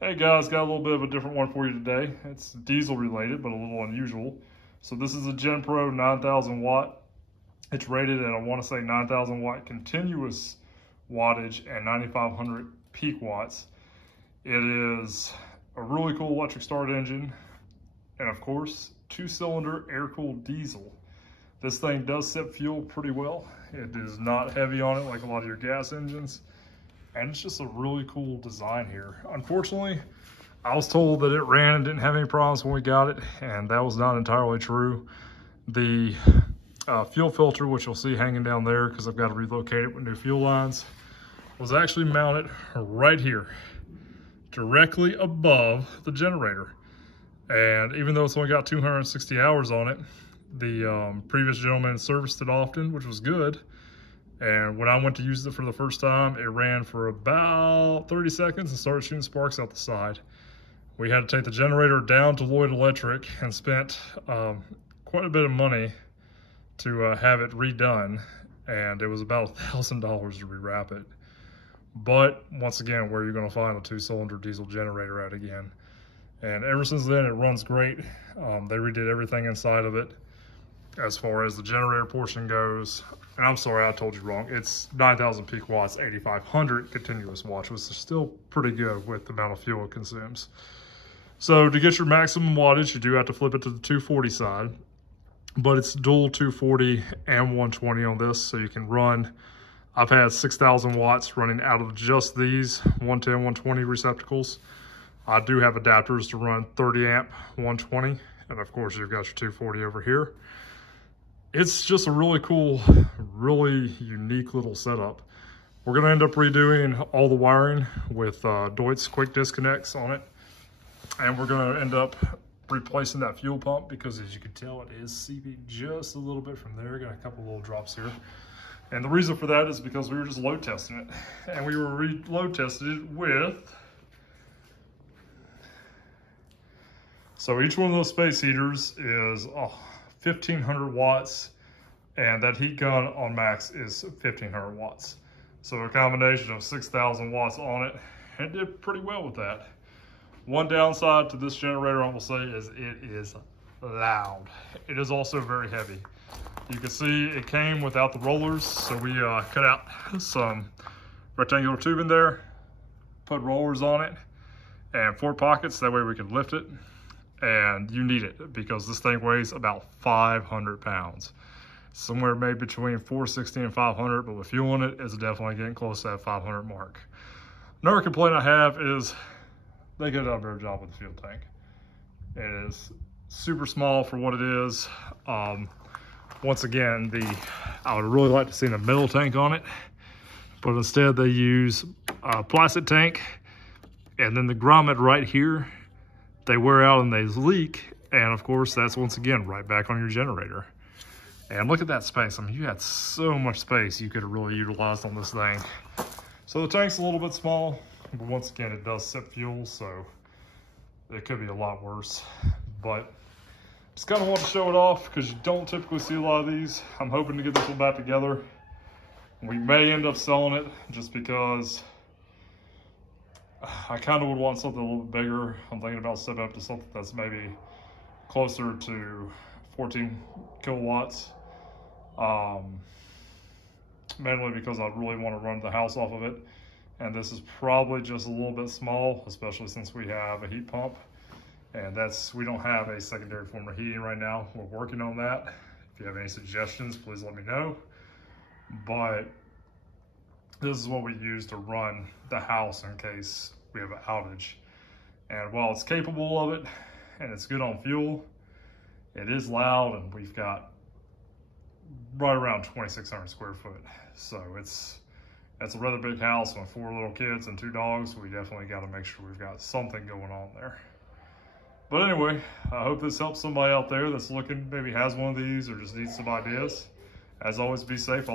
Hey guys, got a little bit of a different one for you today. It's diesel related, but a little unusual. So this is a GenPro 9000 watt. It's rated at, I want to say 9000 watt continuous wattage and 9500 peak watts. It is a really cool electric start engine. And of course, 2-cylinder air-cooled diesel. This thing does sip fuel pretty well. It is not heavy on it like a lot of your gas engines. And it's just a really cool design here. Unfortunately, I was told that it ran and didn't have any problems when we got it, and that was not entirely true. The fuel filter, which you'll see hanging down there because I've got to relocate it with new fuel lines, was actually mounted right here, directly above the generator. And even though it's only got 260 hours on it, the previous gentleman serviced it often, which was good. And when I went to use it for the first time, it ran for about 30 seconds and started shooting sparks out the side. We had to take the generator down to Lloyd Electric and spent quite a bit of money to have it redone. And it was about $1,000 to rewrap it. But once again, where are you going to find a 2-cylinder diesel generator at again? And ever since then, it runs great. They redid everything inside of it as far as the generator portion goes. And I'm sorry, I told you wrong. It's 9000 peak watts, 8500 continuous watts, which is still pretty good with the amount of fuel it consumes. So to get your maximum wattage, you do have to flip it to the 240 side, but it's dual 240 and 120 on this. So you can run, I've had 6000 watts running out of just these 110, 120 receptacles. I do have adapters to run 30 amp 120. And of course you've got your 240 over here. It's just a really cool, really unique little setup. We're gonna end up redoing all the wiring with Deutz quick disconnects on it. And we're gonna end up replacing that fuel pump because as you can tell, it is seeping just a little bit from there. Got a couple little drops here. And the reason for that is because we were just load testing it. And we were load testing it with, so each one of those space heaters is 1500 watts, and that heat gun on max is 1500 watts. So a combination of 6000 watts on it, and it did pretty well with that. One downside to this generator, I will say, is it is loud. It is also very heavy. You can see it came without the rollers, so we cut out some rectangular tube in there, put rollers on it, and 4 pockets, that way we can lift it. And you need it because this thing weighs about 500 pounds. Somewhere maybe between 460 and 500, but with fuel in it, it's definitely getting close to that 500 mark. Another complaint I have is they could have done a better job with the fuel tank. It is super small for what it is. Once again, I would really like to see a metal tank on it, but instead they use a plastic tank, and then the grommet right here, they wear out and they leak, and of course that's once again right back on your generator. And look at that space. I mean, you had so much space you could have really utilized on this thing. So the tank's a little bit small, but once again it does sip fuel, so it could be a lot worse. But just kind of want to show it off because you don't typically see a lot of these. I'm hoping to get this one back together. We may end up selling it just because I kind of would want something a little bit bigger. I'm thinking about stepping up to something that's maybe closer to 14 kilowatts. Mainly because I really want to run the house off of it. And this is probably just a little bit small, especially since we have a heat pump. And we don't have a secondary form of heating right now. We're working on that. If you have any suggestions, please let me know. But this is what we use to run the house in case we have an outage. And while it's capable of it and it's good on fuel, it is loud, and we've got right around 2,600 square foot. So it's a rather big house with 4 little kids and 2 dogs. We definitely got to make sure we've got something going on there. But anyway, I hope this helps somebody out there that's looking, maybe has one of these or just needs some ideas. As always, be safe.